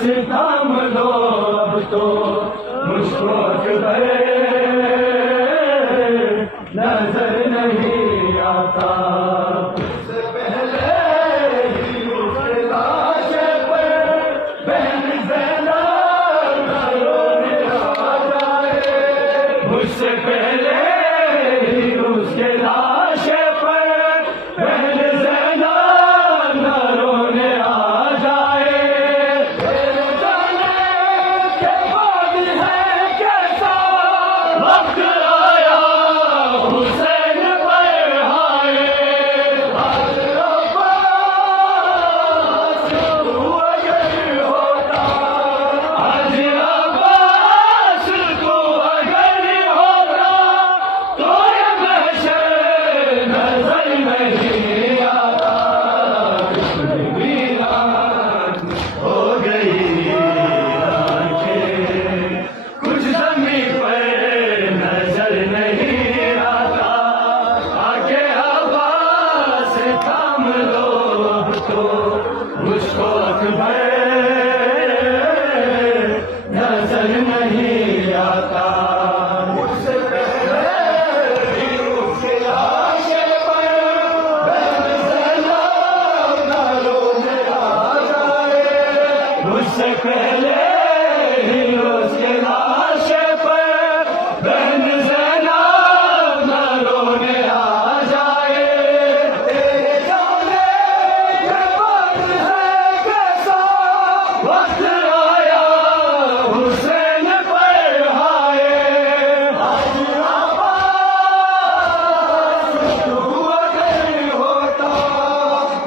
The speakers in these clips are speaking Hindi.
बस थाम लो अब तो मुझको अकबर नजर नहीं आता। उससे पहले ही उसके लाश पर बहन ज़ैनब न रोने आ जाए। मुझसे पहले ही उसके लाश पर बहन ज़ैनब न रोने आ जाए। तेरे जाने के बाद है कैसा वक्त आया हुसैन पर हाय। आज अब्बास तू अगर होता, आज अब्बास तू अगर होता तो ये महशर नजर नहीं आता। वीरान हो गई आंखें, कुछ ज़मीं पर नजर नहीं आता। आके अब्बास थाम लो अब तो मुझको अकबर नजर नहीं आता। मुझसे पहले ही उसके लाश पर बहन ज़ैनब न रोने आ जाए। मुझसे पहले ही उसके लाश पर बहन ज़ैनब न रोने आ जाए। तेरे जाने के बाद है कैसा वक्त आया हुसैन पर हाय। आज अब्बास तू अगर होता,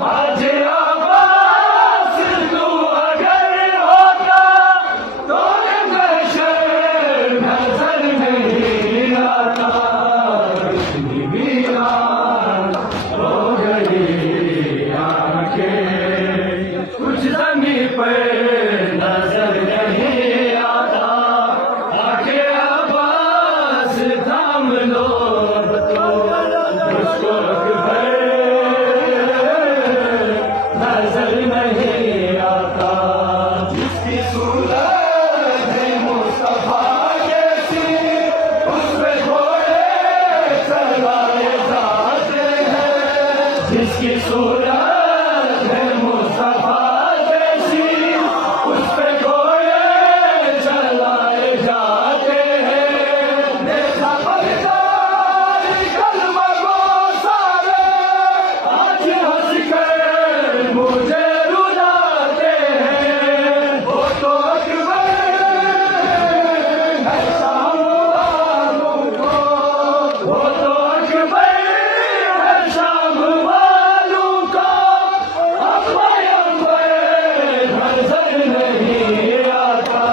आज अब्बास तू अगर होता तो ये महशर नजर नहीं आता। इतनी वीरान हो गई आंखें, कुछ ज़मीं पर नजर नहीं आता। आके अब्बास थाम लो अब तो मुझको अकबर नजर नहीं आता। जिसकी सूरत है मुस्तफा जैसी, उसमें घोड़े चलाए जाते हैं। जिसकी सूरत है मुस्तफा जैसी, उसपे घोड़े चलाए जाते हैं। देखा बलिदान कलमा को सारे, आज हंस कर मुझे रुलाते हैं। वो तो अकबर है शाम वालों को, वो तो अकबर है शाम वालों को। अम्बर अम्बर नजर नहीं आता।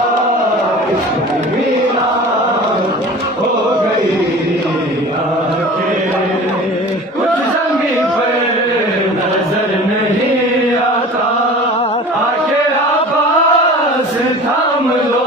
इतनी वीरान हो गई आंखें, कुछ ज़मीं पर नजर नहीं आता। आके अब्बास थाम लो